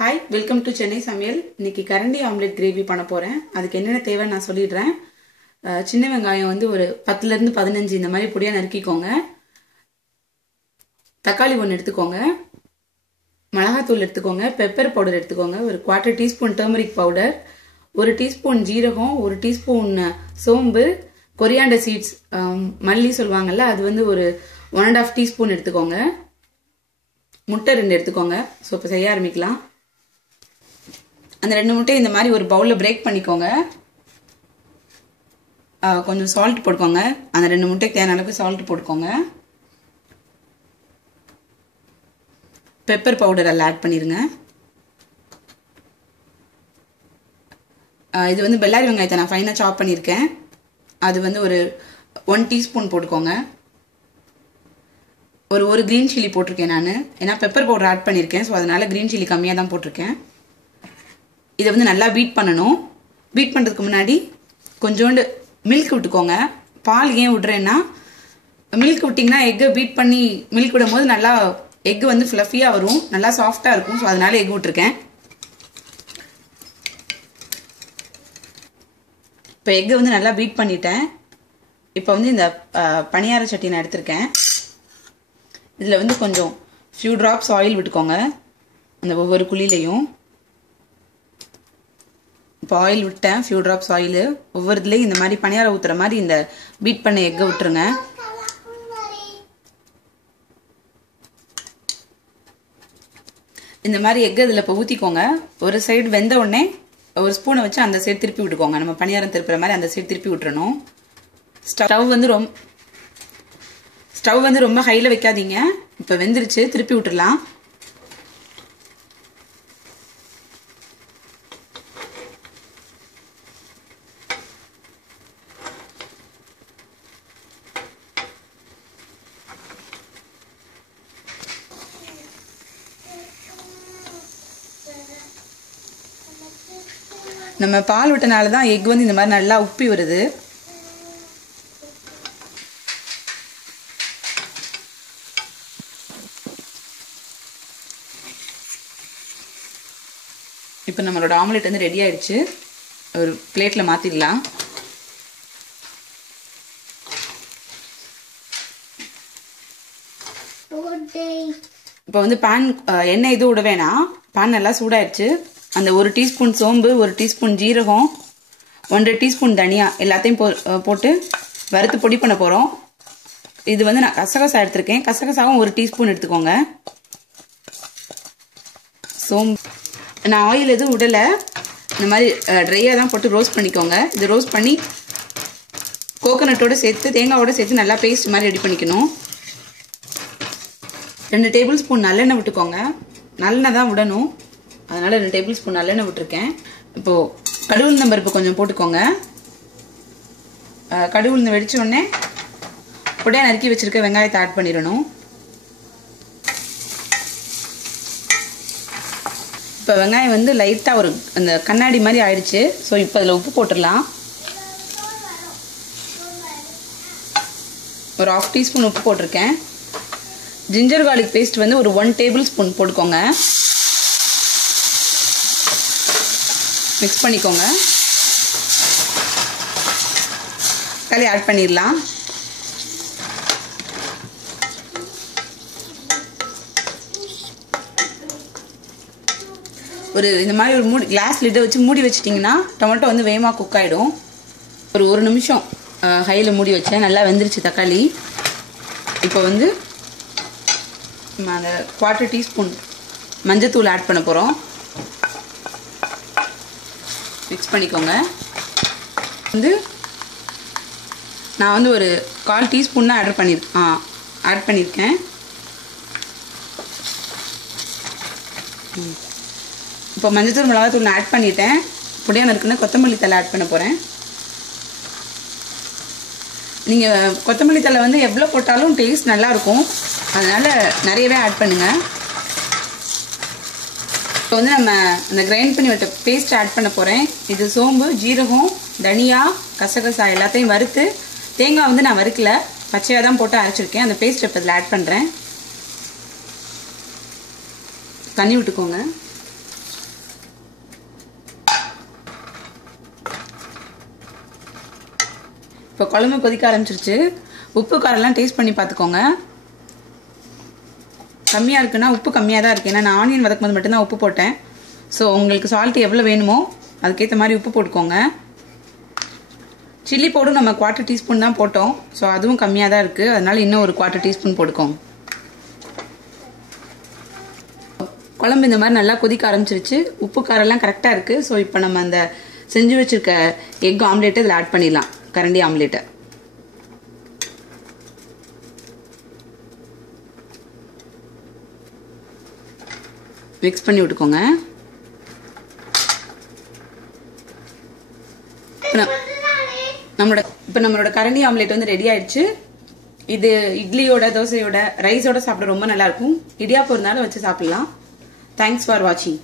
Hi, welcome to Chennai சமையல். இன்னைக்கு கரண்டி ஆம்லெட் கிரேவி பண்ண போகிறேன். அதுக்கு என்னென்ன தேவை நான் சொல்லிடுறேன். சின்ன வெங்காயம் வந்து ஒரு 10லேருந்து 15 இந்த மாதிரி பொடியாக நறுக்கிக்கோங்க. தக்காளி 1 எடுத்துக்கோங்க. மிளகாத்தூள் எடுத்துக்கோங்க. பெப்பர் பவுடர் எடுத்துக்கோங்க. ஒரு 1/4 டீஸ்பூன் டர்மரிக் பவுடர், 1 டீஸ்பூன் ஜீரகம், 1 டீஸ்பூன் சோம்பு, கொரியாண்டர் சீட்ஸ் மல்லி சொல்லுவாங்கல்ல, அது வந்து ஒரு 1.5 டீஸ்பூன் எடுத்துக்கோங்க. முட்டை 2 எடுத்துக்கோங்க. ஸோ இப்போ செய்ய ஆரம்பிக்கலாம். அந்த 2 முட்டையை இந்த மாதிரி ஒரு பவுலில் பிரேக் பண்ணிக்கோங்க. கொஞ்சம் சால்ட் போட்டுக்கோங்க. அந்த 2 முட்டைக்கு தேவையான அளவுக்கு சால்ட் போட்டுக்கோங்க. பெப்பர் பவுடர் அதில் ஆட் பண்ணிடுங்க. இது வந்து பெல்லாரி வெங்காயத்தை நான் ஃபைனாக சாப் பண்ணியிருக்கேன். அது வந்து ஒரு 1 டீஸ்பூன் போட்டுக்கோங்க. ஒரு க்ரீன் சில்லி போட்டிருக்கேன் நான். ஏன்னா பெப்பர் பவுடர் ஆட் பண்ணியிருக்கேன். ஸோ அதனால் க்ரீன் சில்லி கம்மியாக தான் போட்டிருக்கேன். இதை வந்து நல்லா பீட் பண்ணணும். பீட் பண்ணுறதுக்கு முன்னாடி கொஞ்சோண்டு மில்க் விட்டுக்கோங்க. பால் ஏன் விட்றேன்னா, மில்க் விட்டிங்கன்னா எக்கை பீட் பண்ணி மில்க் விடும் போது நல்லா எக்கு வந்து ஃப்ளஃபியாக வரும், நல்லா சாஃப்டாக இருக்கும். ஸோ அதனால் எக் விட்டுருக்கேன். இப்போ எக்கை வந்து நல்லா பீட் பண்ணிட்டேன். இப்போ வந்து இந்த பணியார சட்டி நான் எடுத்திருக்கேன். இதில் வந்து கொஞ்சம் ஃபியூ ட்ராப்ஸ் ஆயில் விட்டுக்கோங்க அந்த ஒவ்வொரு குழிலையும். இப்போ ஆயில் விட்டேன், ஃபியூ ட்ராப்ஸ் ஆயில். ஒவ்வொரு இதுலேயும் இந்த மாதிரி பணியாரம் ஊற்றுற மாதிரி இந்த பீட் பண்ண எக்கை விட்டுருங்க. இந்த மாதிரி எக்கை இதில் இப்போ ஊற்றிக்கோங்க. ஒரு சைடு வெந்த உடனே ஒரு ஸ்பூனை வச்சு அந்த சைடு திருப்பி விட்டுக்கோங்க. நம்ம பணியாரம் திருப்புற மாதிரி அந்த சைடு திருப்பி விட்டுறணும். ஸ்டவ் வந்து ரொம்ப ஹையில் வைக்காதீங்க. இப்போ வெந்துருச்சு, திருப்பி விட்டுடலாம். நம்ம பால் விட்டனால தான் எக் வந்து இந்த மாதிரி நல்லா உப்பி வருது. இப்போ நம்மளோட ஆம்லெட் வந்து ரெடி ஆயிடுச்சு. ஒரு பிளேட்டில் மாற்றிடலாம். இப்போ வந்து எண்ணெய் இது விட வேணாம். பேன் நல்லா சூடாயிடுச்சு. அந்த 1 டீஸ்பூன் சோம்பு, 1 டீஸ்பூன் ஜீரகம், 1.5 டீஸ்பூன் தனியா எல்லாத்தையும் போட்டு வறுத்து பொடி பண்ண போகிறோம். இது வந்து நான் கசகசா எடுத்திருக்கேன். கசகசாவும் 1 டீஸ்பூன் எடுத்துக்கோங்க. சோம்பு நான் ஆயில் எதுவும் விடலை. இந்த மாதிரி ட்ரையாக தான் போட்டு ரோஸ்ட் பண்ணிக்கோங்க. இது ரோஸ்ட் பண்ணி கோகோனட்டோடு சேர்த்து தேங்காவோடு சேர்த்து நல்லா பேஸ்ட் மாதிரி ரெடி பண்ணிக்கணும். 2 டேபிள் ஸ்பூன் நல்லெண்ணெய் விட்டுக்கோங்க. நல்லெண்ணெய் தான் விடணும், அதனால் 2 டேபிள் ஸ்பூன் நல்லெண்ணெய் விட்டுருக்கேன். இப்போது கடுகு உளுந்தம் பருப்பு கொஞ்சம் போட்டுக்கோங்க. கடுகு உளுந்து வெடித்த உடனே பொடியாக நறுக்கி வச்சுருக்க வெங்காயத்தை ஆட் பண்ணிடணும். இப்போ வெங்காயம் வந்து லைட்டாக ஒரு அந்த கண்ணாடி மாதிரி ஆயிடுச்சு. ஸோ இப்போ அதில் உப்பு போட்டுடலாம். ஒரு 1/2 டீஸ்பூன் உப்பு போட்டிருக்கேன். ஜிஞ்சர் கார்லிக் பேஸ்ட் வந்து ஒரு 1 டேபிள் ஸ்பூன் போட்டுக்கோங்க. மிக்ஸ் பண்ணிக்கோங்க. தக்காளி ஆட் பண்ணிடலாம். இந்த மாதிரி ஒரு கிளாஸ் லிட்டை வச்சு மூடி வச்சிட்டிங்கன்னா டொமேட்டோ வந்து வேகமாக குக் ஆகிடும். ஒரு 1 நிமிஷம் ஹையில் மூடி வச்சேன். நல்லா வெந்துருச்சு தக்காளி. இப்போ வந்து அந்த 1/4 டீஸ்பூன் மஞ்சத்தூள் ஆட் பண்ண போகிறோம். மிக்ஸ் பண்ணிக்கோங்க. வந்து நான் வந்து ஒரு 1/4 டீஸ்பூன் தான் ஆட் பண்ணியிருக்கேன். இப்போ மஞ்சத்தூள் மிளகாத்தூள் நான் ஆட் பண்ணிட்டேன். பொடியாக நறுக்குன்னு கொத்தமல்லி தழை ஆட் பண்ண போகிறேன். நீங்கள் கொத்தமல்லி தழை வந்து எவ்வளோ போட்டாலும் டேஸ்ட் நல்லாயிருக்கும், அதனால் நிறையவே ஆட் பண்ணுங்கள். இப்போ வந்து நம்ம அந்த கிரைண்ட் பண்ணி விட்ட பேஸ்ட் ஆட் பண்ண போகிறேன். இது சோம்பு, ஜீரகம், தனியா, கசகசா எல்லாத்தையும் வறுத்து, தேங்காய் வந்து நான் வறுக்கல, பச்சையாக தான் போட்டு அரைச்சிருக்கேன். அந்த பேஸ்ட் இப்போ இதில் ஆட் பண்ணுறேன். தண்ணி விட்டுக்கோங்க. இப்போ குழம்பு கொதிக்க ஆரம்பிச்சிருச்சு. உப்பு காரெல்லாம் டேஸ்ட் பண்ணி பார்த்துக்கோங்க. கம்மியாக இருக்குன்னா உப்பு கம்மியாக தான் இருக்குது. ஏன்னா நான் ஆனியன் வதக்கும் போது மட்டும்தான் உப்பு போட்டேன். ஸோ உங்களுக்கு சால்ட் எவ்வளோ வேணுமோ அதுக்கேற்ற மாதிரி உப்பு போட்டுக்கோங்க. சில்லி பவுடர் நம்ம 1/4 டீஸ்பூன் தான் போட்டோம். ஸோ அதுவும் கம்மியாக தான் இருக்குது. அதனால இன்னும் ஒரு 1/4 டீஸ்பூன் போட்டுக்கோங்க. குழம்பு இந்த மாதிரி நல்லா கொதிக்க ஆரம்பிச்சிருச்சு. உப்பு காரெல்லாம் கரெக்டாக இருக்குது. ஸோ இப்போ நம்ம அந்த செஞ்சு வச்சுருக்க எக் ஆம்லேட்டை இதில் ஆட் பண்ணிடலாம். கரண்டி ஆம்லேட்டை மிக்ஸ் பண்ணி விட்டுக்கோங்க. நம்மளோட கரண்டி ஆம்லேட் வந்து ரெடி ஆயிடுச்சு. இது இட்லியோட, தோசையோட, ரைஸோட சாப்பிட ரொம்ப நல்லா இருக்கும். இடியாப்பம் இருந்தாலும் வச்சு சாப்பிடலாம். தேங்க்ஸ் ஃபார் வாட்சிங்.